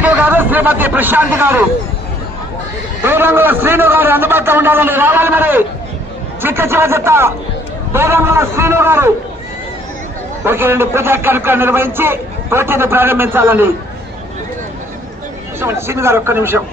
శ్రీను గారు శ్రీమతి ప్రశాంత్ గారు. పేరంగుల శ్రీను గారు అందుబాటులో ఉండాలని రావాలి మరి. చిక్క చివ చెత్త పేరంగుల శ్రీను గారు. ఒక రెండు పూజా కార్యక్రమం నిర్వహించి పోటీని ప్రారంభించాలని శ్రీను గారు ఒక్క నిమిషం.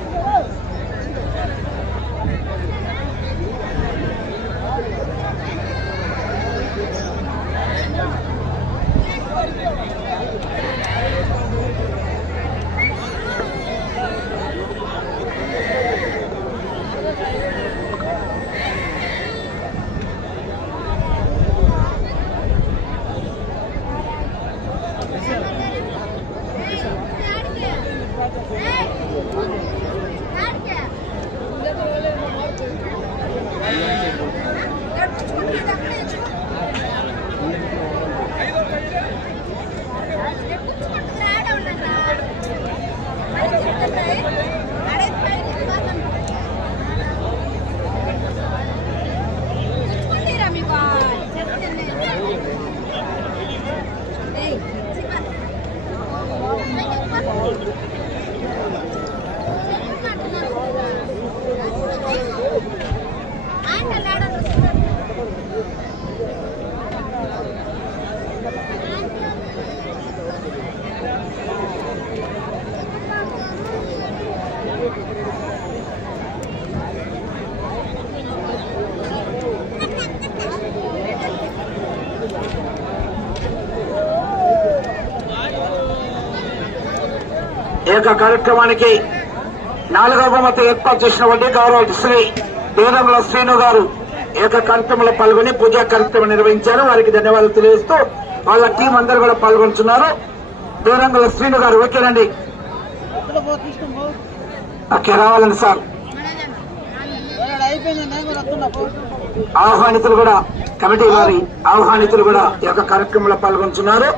ఈ యొక్క కార్యక్రమానికి నాలుగవ బహుమతి ఏర్పాటు చేసినటువంటి గౌరవ శ్రీ వీరంగుల శ్రీను గారు ఈ యొక్క కార్యక్రమంలో పాల్గొని పూజా కార్యక్రమం నిర్వహించారు. వారికి ధన్యవాదాలు తెలియజేస్తూ వాళ్ళ టీం అందరూ కూడా పాల్గొంటున్నారు. వీరంగుల శ్రీను గారు ఓకేనండి ఓకే రావాలండి సార్. ఆహ్వానితులు కూడా కమిటీ వారి ఆహ్వానితులు కూడా ఈ యొక్క కార్యక్రమంలో పాల్గొంటున్నారు.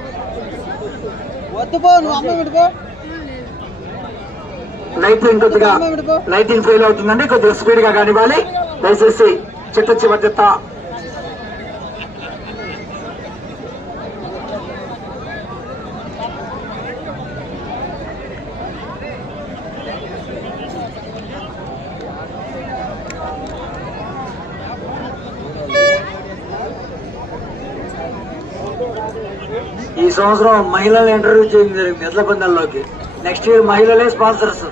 లైటింగ్ కొద్దిగా లైటింగ్ ఫెయిల్ అవుతుందండి కొద్దిగా స్పీడ్గా కానివ్వాలి. దయచేసి చిట్ట చివరిత ఈ సంవత్సరం మహిళలు ఇంటర్వ్యూ చేయడం జరిగింది ఎడ్ల పందాల్లోకి నెక్స్ట్ ఇయర్ మహిళలే స్పాన్సర్స్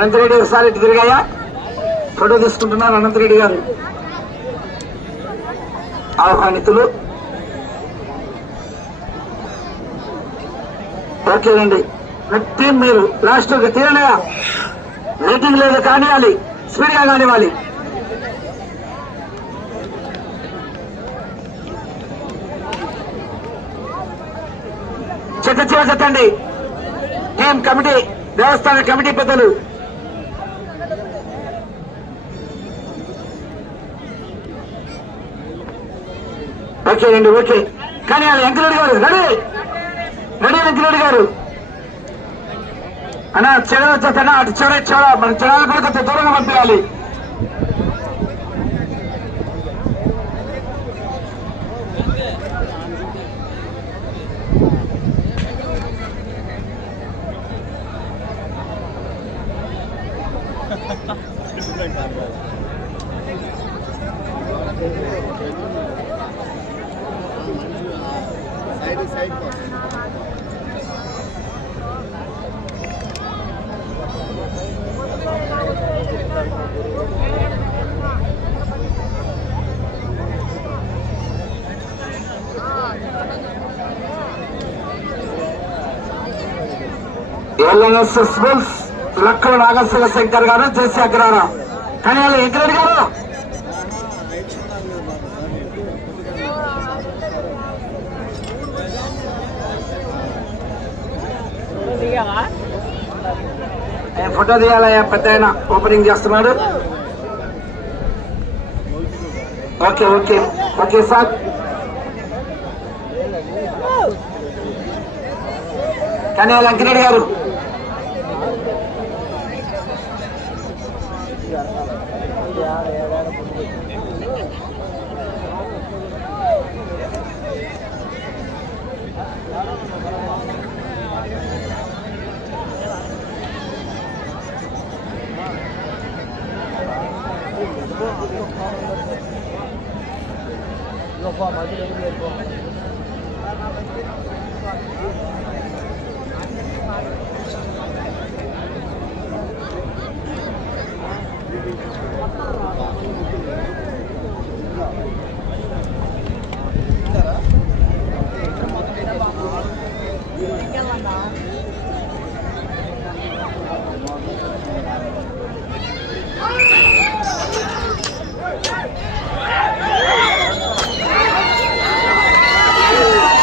అనంతరెడ్డి ఒకసారి ఇటు తిరిగాయా? ఫోటో తీసుకుంటున్నారు అనంతరెడ్డి గారు. ఆహ్వానితులు. ఓకేనండి. టీం మీరు లాస్ట్ తీరనయా? రేటింగ్ లేదు కానివ్వాలి. స్పీడ్గా కానివ్వాలి. చెత్త చివ చెత్తండి. టీం కమిటీ దేవస్థాన కమిటీ పెద్దలు. ఓకే అండి ఓకే కానీ వెంకరెడ్డి గారు రెడీ? రెడీ వెంకరెడ్డి గారు? అన్న చెడ వచ్చేస్తానా అటు చెడ చెడ మన చెడాలు కూడా కొంచెం దూరంగా పంపించాలి. ఎల్ఎన్ఎస్ఎస్ బుల్స్ లక్కల నాగశిల శంకర్ గారు జేసీ అగ్రహారం. కానీ వాళ్ళు వెంకరెడ్డి గారు ఫోటో తీయాలయ్యా పెద్ద ఆయన ఓపెనింగ్ చేస్తున్నాడు? Okay okay. Okay sir. కానీ లంకిరెడ్డి గారు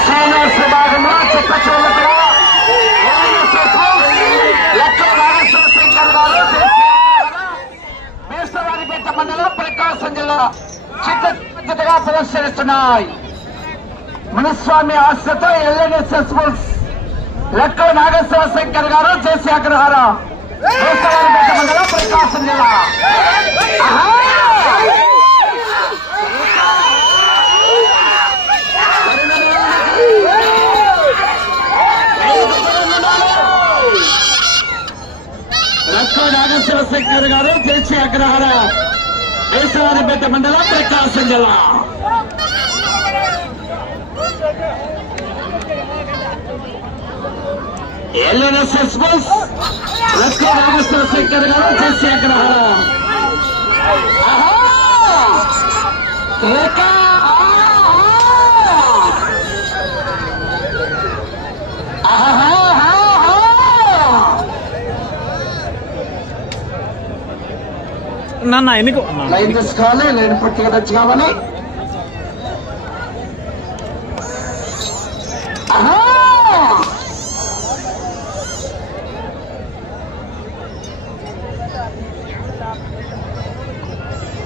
సీనియర్స్ విభాగంలో చిత్త చివరిగా లెక్క నాగేశ్వర శంకర్ గారు మేస్తవారిపేట మండలం ప్రకాశం జిల్లా చిత్తగా ప్రదర్శనిస్తున్నాయి మునిస్వామి ఆశతో ఎల్ఎన్ఎస్ఎస్ బుల్స్ లెక్క నాగేశ్వర శంకర్ గారు చేసి అగ్రహారం. ప్రకాశం జిల్లా. ఆహా! నాగేశ్వర శంకర్ గారు జేసీ అగ్రహార. వేసవారిపేట మండలం ప్రకాశం జిల్లా. ఎల్ఎన్ఎస్ఎస్ బస్ లక్ష్మీ రామేశ్వర శంకర్ గారు చేసే అగ్రహారం. ఆహా! నాన్న ఎన్నిక లైన్ తీసుకోవాలి లైన్ పూర్తిగా టచ్ కావాలి ఆహా!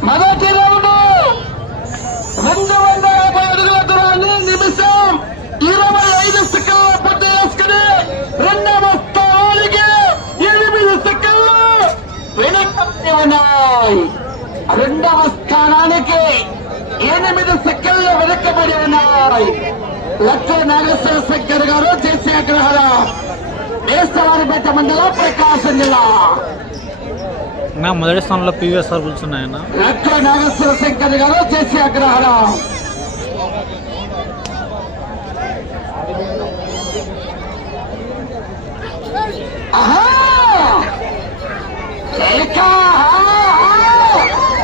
మొదటి రౌండ్ రెండు వందల యాభై అడుగుల దూరాన్ని నిమిషం ఇరవై ఐదు సెకండ్ల పూర్తి చేసుకుని రెండవ స్థానానికి ఎనిమిది సెకండ్లు వెనక్కి ఉన్నాయి. రెండవ స్థానానికి ఎనిమిది సెకండ్లు వెనకబడి ఉన్నాయి. లక్ష నాగేశ్వర శంకర్ గారు చేసే అగ్రహారం వేసవారిపేట మండలం ప్రకాశం జిల్లా. నా మొదటి స్థానంలో పీవీఎస్ఆర్ కూర్చున్నాయన్న లక్ష నాగేశ్వర శంకర్ గారు చేసే అగ్రహారం! ఆహా!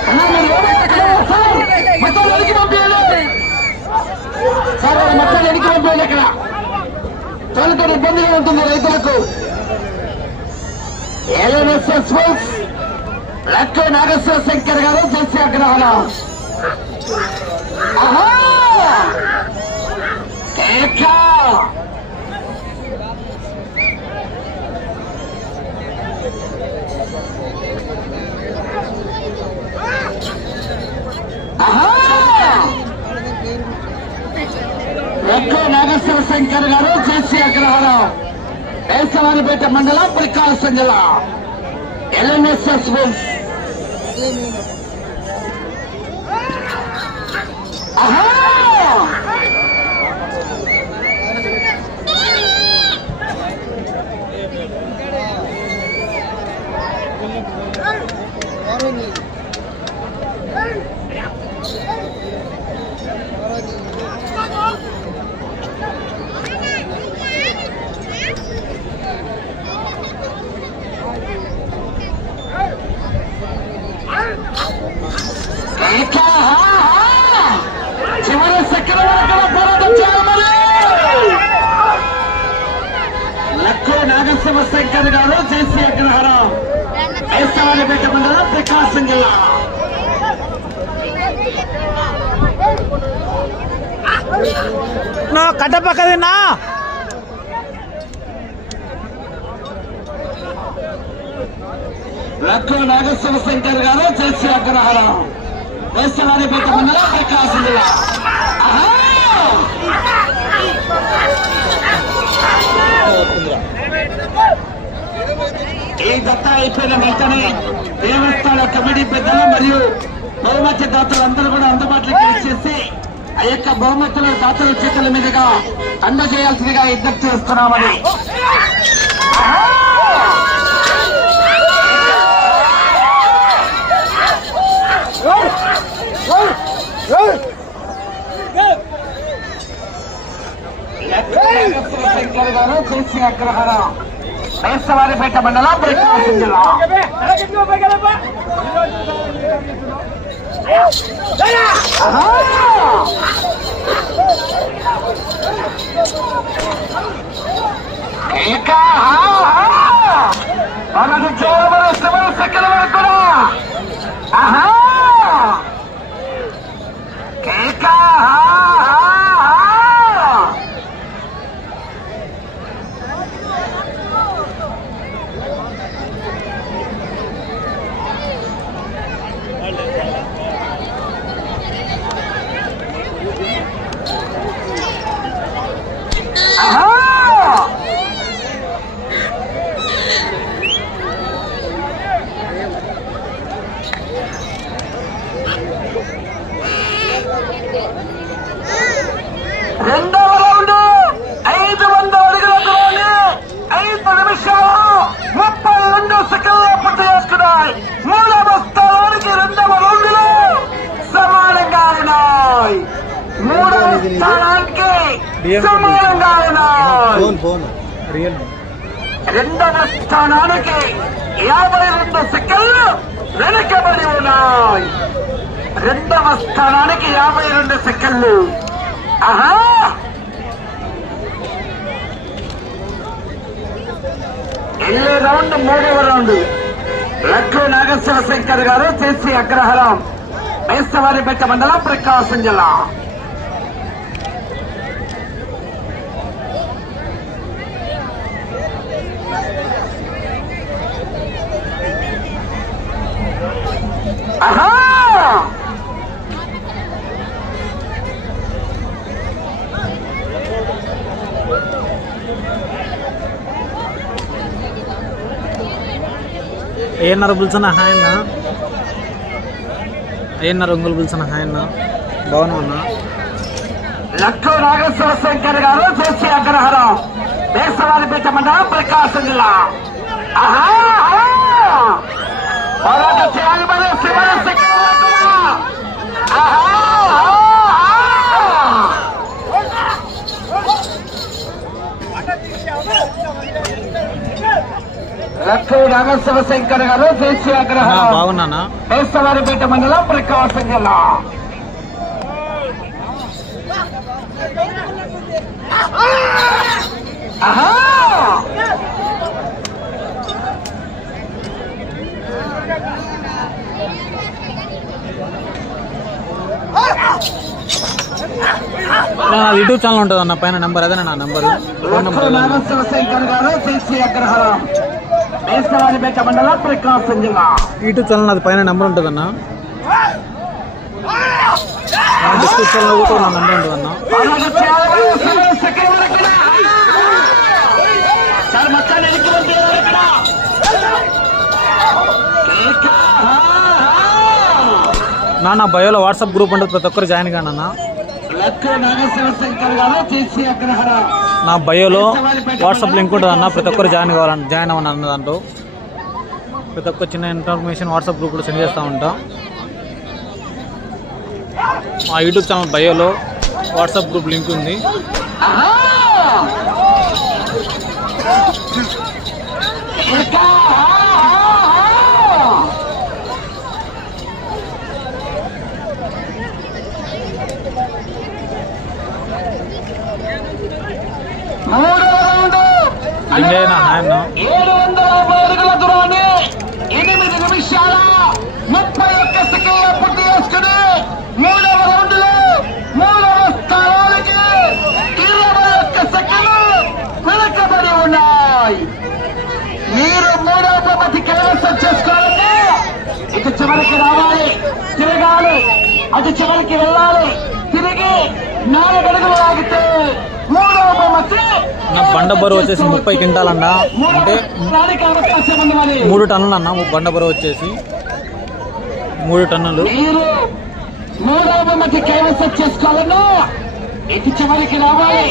అన్నా, మీరు ఎవరు ఇక్కడ? సార్, మొత్తం వెనక్కి పంపించండి. సార్ వాళ్ళు మొత్తం ఇక్కడ తొలకని ఇబ్బందిగా ఉంటుంది రైతులకు. ఎల్ఎన్ఎస్ఎస్ ఫోర్స్ లక్క నాగేశ్వర శంకర్ గారు చేసే అగ్రహణం ఆహా! కేక! నాగేశ్వర శంకర్ గారు చేసి అగ్రహారం వేసవారిపేట మండలం ప్రకాశం జిల్లా ఎల్ఎన్ఎస్ఎస్ బుల్స్ ఆహా! కేక! ఆహా! చివరి సెకండ్ వరకు పోరాటం చేయమని లక్కో నాగశివ శంకర్ గారు చేసే అగ్రహారం వేసవారిపేట మండలం ప్రకాశం జిల్లా నా పక్క తిన్నా. లక్కో నాగేశ్వర శంకర్ గారు చేసే అగ్రహారం. వేసవారిపేట మండలం ప్రకాశం జిల్లా. ఈ దత్త అయిపోయిన వెంటనే దేవస్థాన కమిటీ కమిటీ పెద్దలు మరియు బహుమతి దాతలు అందరూ కూడా అందుబాటులోకి వచ్చేసి ఆ యొక్క బహుమతులు దాతల చేతుల మీదుగా అందజేయాల్సిందిగా ఇద్దరు చేస్తున్నామని. చేసి అగ్రహారం వేసవారిపేట మండలం ప్రకాశం జిల్లా. మనకు చేయవలసిన శివరు వరకు కూడా ఆహా కేకా ఆహా రెండవ రౌండ్ ఐదు వందల అడుగుల దూరాన్ని ఐదు నిమిషాలు ముప్పై రెండు సెకండ్లు పూర్తి చేసుకున్నాయి మూడవ స్థానానికి రెండవ రౌండ్లో సమానంగా ఉన్నాయి మూడవ స్థానానికి సమానంగా రెండవ స్థానానికి యాభై రెండు సెకండ్లు వెనుకబడి ఉన్నాయి. రెండవ స్థానానికి యాభై రెండు సెకండ్లు. ఆహా! ఎల్లే రౌండ్ మూడవ రౌండ్. లక్కు నాగేశ్వర శంకర్ గారు చేసి అగ్రహారం. మేస్తవారిపేట మండలం ప్రకాశం జిల్లా ఆహా ఏఎన్ఆర్ పిలిచిన హాయ్ అన్న. ఏఎన్ఆర్ ఒంగోలు పిలిచిన హాయ్ అన్న. బాగున్నా అన్న? లక్కు నాగేశ్వర శంకర్ గారు చేసే అగ్రహారం. దేశవాళిపేట మండలం ప్రకాశం జిల్లా. ఆహా! చేయాలి మరి శివర ఆహా! లక్కు నాగేశ్వర శంకర్ గారు అగ్రహారం బాగున్నానా? దేశవాళిపేట మండలం ప్రకాశం జిల్లా. నా యూట్యూబ్ ఛానల్ ఉంటుంది అన్న పైన నెంబర్ అదే నా నెంబర్? Phone number. మేసవారిపేట మండలం ప్రకాశం జిల్లా యూట్యూబ్ ఛానల్ అది పైన నెంబర్ ఉంటుంది అన్న డిస్క్రిప్షన్లో కూడా నా నెంబర్ ఉంటుంది అన్న అలాగే చేయాలి శివయ్య సెకండ్ వరకు రా. సార్ మొత్తం వెనక్కి పంపేవారు ఇక్కడ. కేక. నా నా బయోలో వాట్సాప్ గ్రూప్ ఉంటుంది ప్రతి ఒక్కరు జాయిన్ కాను అన్న లక్ష్మీ నాగేశ్వర శంకర్ గారు శ్రీ అగ్రహారం నా బయోలో వాట్సాప్ లింక్ ఉంటుంది అన్న. ప్రతి ఒక్కరు జాయిన్ కావాలన్న జాయిన్ అవ్వను అన్న దాంట్లో. ప్రతి ఒక్క చిన్న ఇన్ఫర్మేషన్ వాట్సాప్ గ్రూప్లో సెండ్ చేస్తూ ఉంటాం. మా యూట్యూబ్ ఛానల్ బయోలో వాట్సాప్ గ్రూప్ లింక్ ఉంది. Let's go! మూడవ రౌండ్ ఇండియా హాయ్ అన్న ఏడు వందల అడుగుల దూరాన్ని ఎనిమిది నిమిషాల ముప్పై ఒక్క సెకండ్ల పూర్తి చేసుకుని మూడవ రౌండ్లో మూడవ స్థానానికి ఇరవై ఒక్క సెకండ్లు వెనకబడి ఉన్నాయి. మీరు మూడవ బహుమతి కైవసం చేసుకోవాలంటే ఇటు చివరికి రావాలి తిరగాలి అటు చివరికి వెళ్ళాలి. నా బండ బరువు వచ్చేసి ముప్పై అంటే అవకాశం ఉంది మరి. మూడు టన్నులు అన్న బండ బరువు వచ్చేసి మూడు టన్నులు. ఇటు చివరికి రావాలి?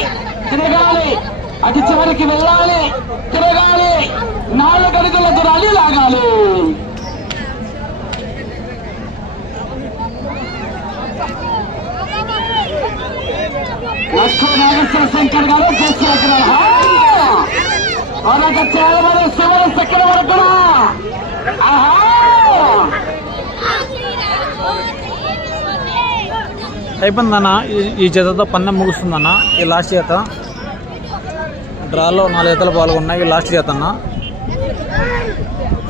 తిరగాలి. అటు చివరికి వెళ్ళాలి. తిరగాలి. నాలుగు అడుగుల దూరాలి లాగాలి. లక్ష్మీ నాగేశ్వర శంకర్ గారు వరకు అయిపోయిందన్న ఈ- జతతో పందెం ముగుస్తుందన్న ఈ లాస్ట్ జత. డ్రాలో నాలుగు జతలు పాల్గొన్నాయి. ఈ లాస్ట్ జత అన్న.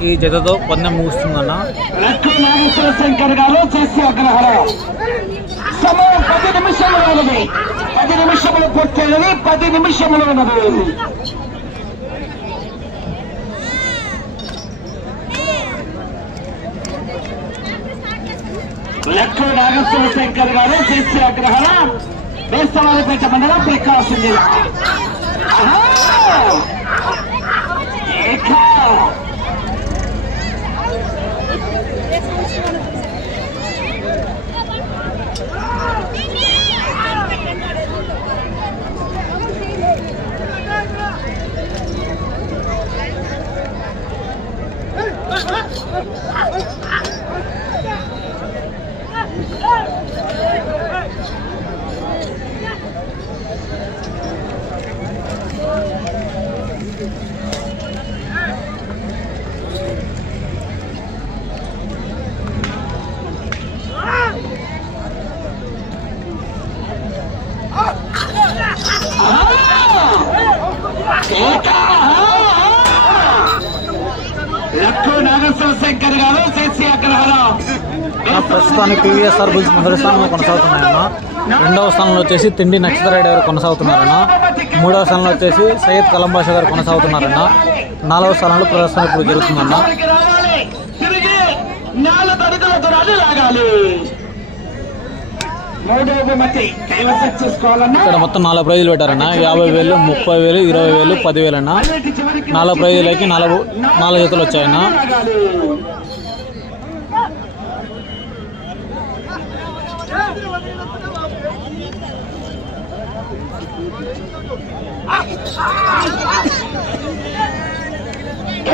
ఈ జతతో పందెం ముగుస్తుందన్న శంకర్ గారు చేసి అగ్రహారం. సమయం పది ఉన్నది పది నిమిషములు పూర్తయినది పది నిమిషములు ఉన్నది లక్ష్మీ నాగేశ్వర శంకర్ గారు చేసి అగ్రహణ వేస్తవారిపేట మండలం ప్రకాశం జిల్లా ఆహా! ఏక! లక్ష్మీ నాగేశ్వర శంకర్ గారు చేసి అగ్రహారం అన్న, ప్రస్తుతానికి బుల్స్ మొదటి స్థానంలో కొనసాగుతున్నాయన్న. రెండవ స్థానంలో వచ్చేసి తిండి నక్షత్ర రెడ్డి గారు కొనసాగుతున్నారన్న. మూడవ స్థానంలో వచ్చేసి సయ్యద్ కలంబాష గారు కొనసాగుతున్నారన్న. నాలుగవ స్థానంలో ప్రదర్శన ఇప్పుడు జరుగుతుందన్న. ఇక్కడ మొత్తం నాలుగు ప్రైజులు పెట్టారన్న. యాభై వేలు ముప్పై వేలు ఇరవై వేలు పదివేలు అన్న. నాలుగు ప్రైజులకి నాలుగు నాలుగు జతలు వచ్చాయన్న లాగాలి.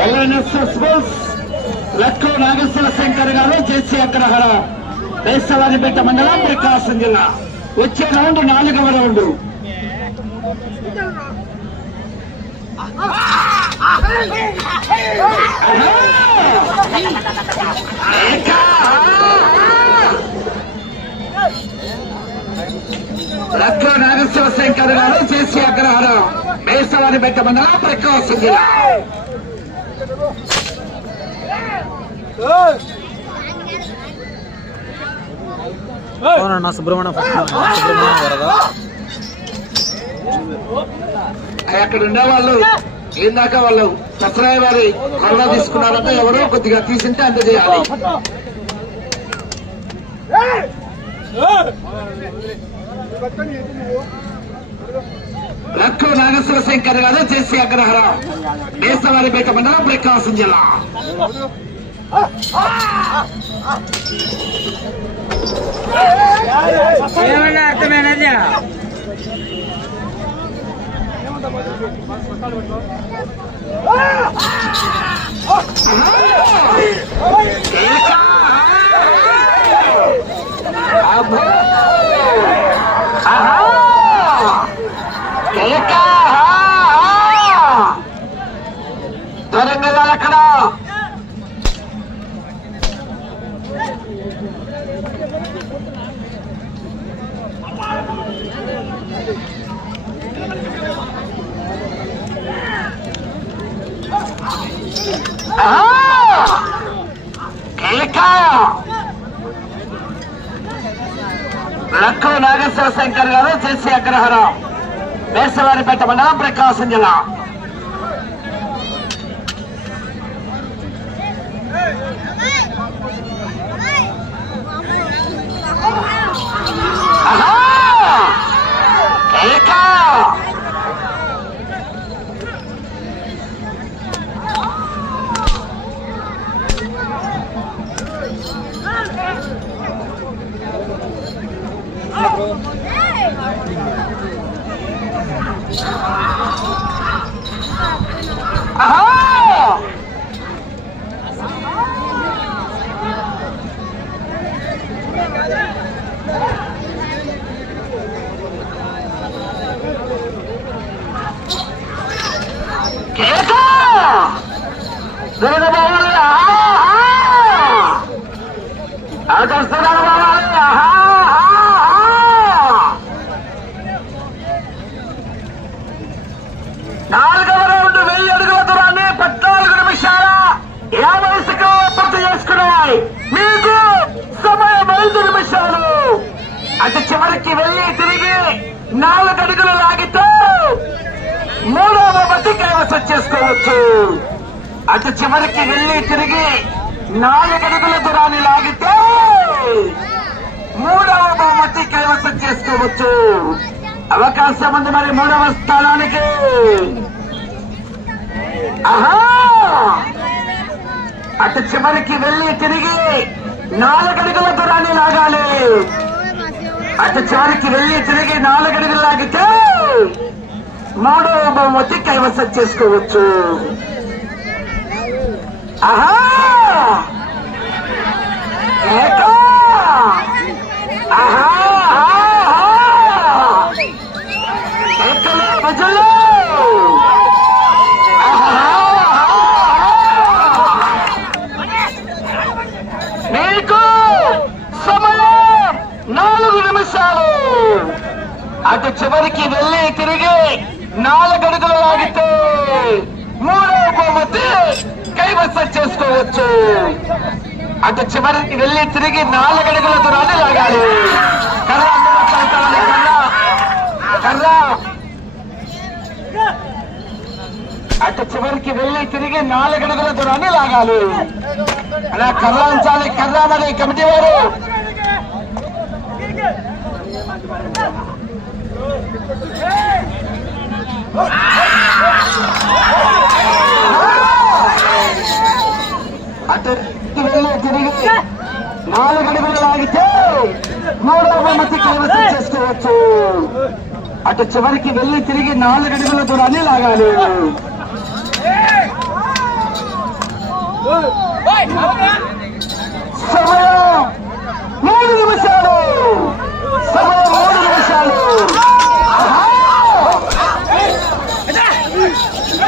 ఎల్ఎన్ఎస్ఎస్ బస్ లక్కో నాగేశ్వర శంకర్ గారు జేసీ అగ్రహార వేసవారిపేట మండలం ప్రకాశం జిల్లా వచ్చే రౌండ్ నాలుగవ రౌండ్ లక్కో నాగేశ్వర శంకర్ గారు జేసీ అగ్రహార బేస్తవారిపేట మండలం ప్రకాశం జిల్లా. అవునన్న సుబ్రహ్మణ్యం ఫస్ట్ సుబ్రహ్మణ్యం గారు అక్కడ ఉండే వాళ్ళు ఏందాక వాళ్ళు సత్రాయి వారి కరోనా తీసుకున్నారంటే ఎవరో కొద్దిగా తీసింటే అందజేయాలి లక్కో నాగేశ్వర శంకర్ గారు చేసి అగ్రహారం బేసవారిపేట మండలం ప్రకాశం జిల్లా అబ్బో! ఆహా! కేక! దూరంగా వెళ్ళాలి అక్కడ ఆహా! లక్కో నాగేశ్వర శంకర్ గారు చేసి అగ్రహారం. వేసవారిపేట మండలం ప్రకాశం జిల్లా ఆహా! కేక! ఆహా! కేక! జరగబోవాలి, ఆహా! ఆకాశ జరగబోవాలి, ఆహా! ఆహా! నాలుగవ రౌండ్ వెయ్యి అడుగుల దూరాన్ని పద్నాలుగు నిమిషాల యాభై సెకండ్లు పూర్తి చేసుకున్నాయి. మీకు సమయం ఐదు నిమిషాలు. అటు చివరికి వెళ్ళి తిరిగి నాలుగు అడుగులు లాగితే మూడవ మతి కైవసం చేసుకోవచ్చు అటు చివరికి వెళ్ళి తిరిగి నాలుగు అడుగుల దూరాన్ని లాగితే మూడవ బహుమతి కైవసం చేసుకోవచ్చు. అవకాశం ఉంది మరి మూడవ స్థానానికి. ఆహా అటు చివరికి వెళ్ళి తిరిగి నాలుగడుగుల దూరాన్ని లాగాలి. అటు చివరికి వెళ్ళి తిరిగి నాలుగడుగులు లాగితే మూడవ బహుమతి కైవసం చేసుకోవచ్చు. ఆహా ఏకా! ఆహా ఆహా! ఎక్కలో ప్రజలు ఆహా! మీకు సమయం నాలుగు నిమిషాలు అటు చివరికి వెళ్ళి తిరిగి నాలుగు అడుగులు లాగితే మూడవ బహుమతి కైవసం చేసుకోవచ్చు. అటు చివరికి వెళ్ళి తిరిగి నాలుగు అడుగుల దూరాన్ని లాగాలి. కర్ర కర్ర. అటు చివరికి వెళ్ళి తిరిగి నాలుగు అడుగుల దూరాన్ని లాగాలి. అలా కర్ర ఉంచాలి కర్ర మరి కమిటీ వారు. అటు తిరిగి నాలుగు అడుగులు లాగితే మూడవ బహుమతి కైవసం చేసుకోవచ్చు అటు చివరికి వెళ్ళి తిరిగి నాలుగు అడుగుల దూరాన్ని లాగాలి. సమయం! మూడు నిమిషాలు సమయం మూడు నిమిషాలు ఆహా!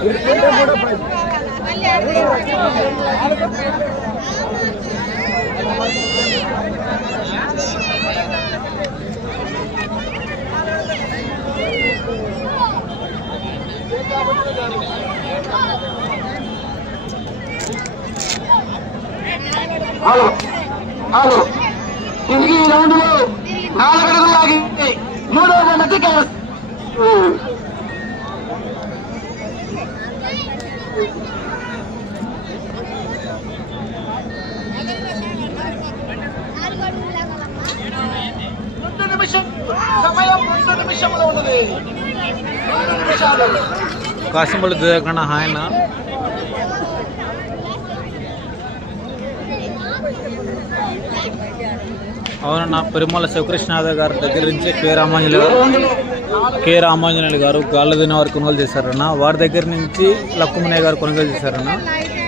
చివరికి వెళ్ళి తిరిగి నాలుగు అడుగులు లాగితే హలో హలో తిరిగి ఈ రౌండ్లో నాలుగు అడుగులు లాగి మూడవ బహుమతి కైవసం రెండు నిమిషం సమయం రెండు నిమిషంలో ఉన్నది కాసింపల్లి నిమిషాలు ఆయన. అవునన్న పెరుమల శివకృష్ణాథ గారి దగ్గర నుంచి కె. రామాంజలి గారు కె. రామాంజనేయులు గారు గాళ్ళ దిన వారు కొనుగోలు చేశారన్న. వారి దగ్గర నుంచి లక్కుమనే గారు కొనుగోలు చేశారన్న. నాలుగే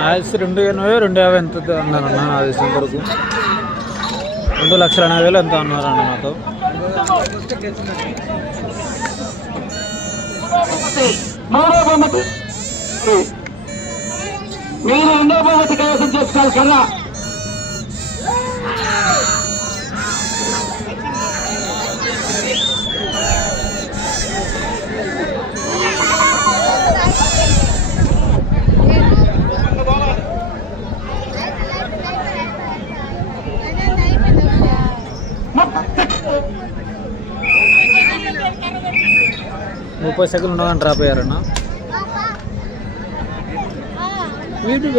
ఆయుష్ రెండు ఎనభై రెండు యాభై ఎంత అన్నారన్న అది వరకు రెండు లక్షల ఎనభై వేలు ఎంత అన్నారన్న నాతో మూడో బహుమతి మీరు రెండో బహుమతి కైవసం చేసుకోవాలి కన్నా. ముప్పై సెకండ్లు ఉండగానే డ్రాప్ అయ్యారన్న.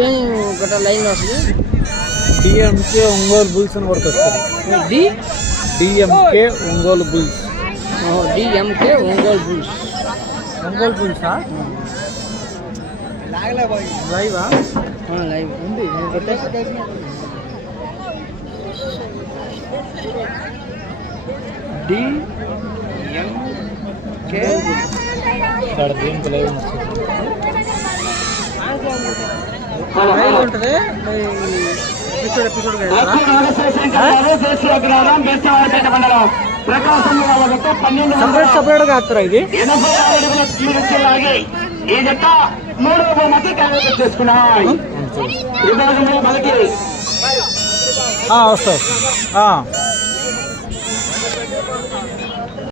ఏం గట్రా లైన్ వస్తుంది డిఎంకే ఒంగోలు బుల్స్ అని వస్తుంది D? DMK Ongole bulls. DMK Ongole bulls. Ongole బుల్సా? లైవా లైవ్. ఉంది. డి ఎంకే ఉంటుంది. ఎపిసోడ్ ఎపిసోడ్ పన్నెండు సపరేట్ ఆడుతారా ఇది? ఈ జట్ట మూడవ బహుమతి కైవసం చేసుకున్నాయి. విభాగంలో మొదటి వస్తాయి.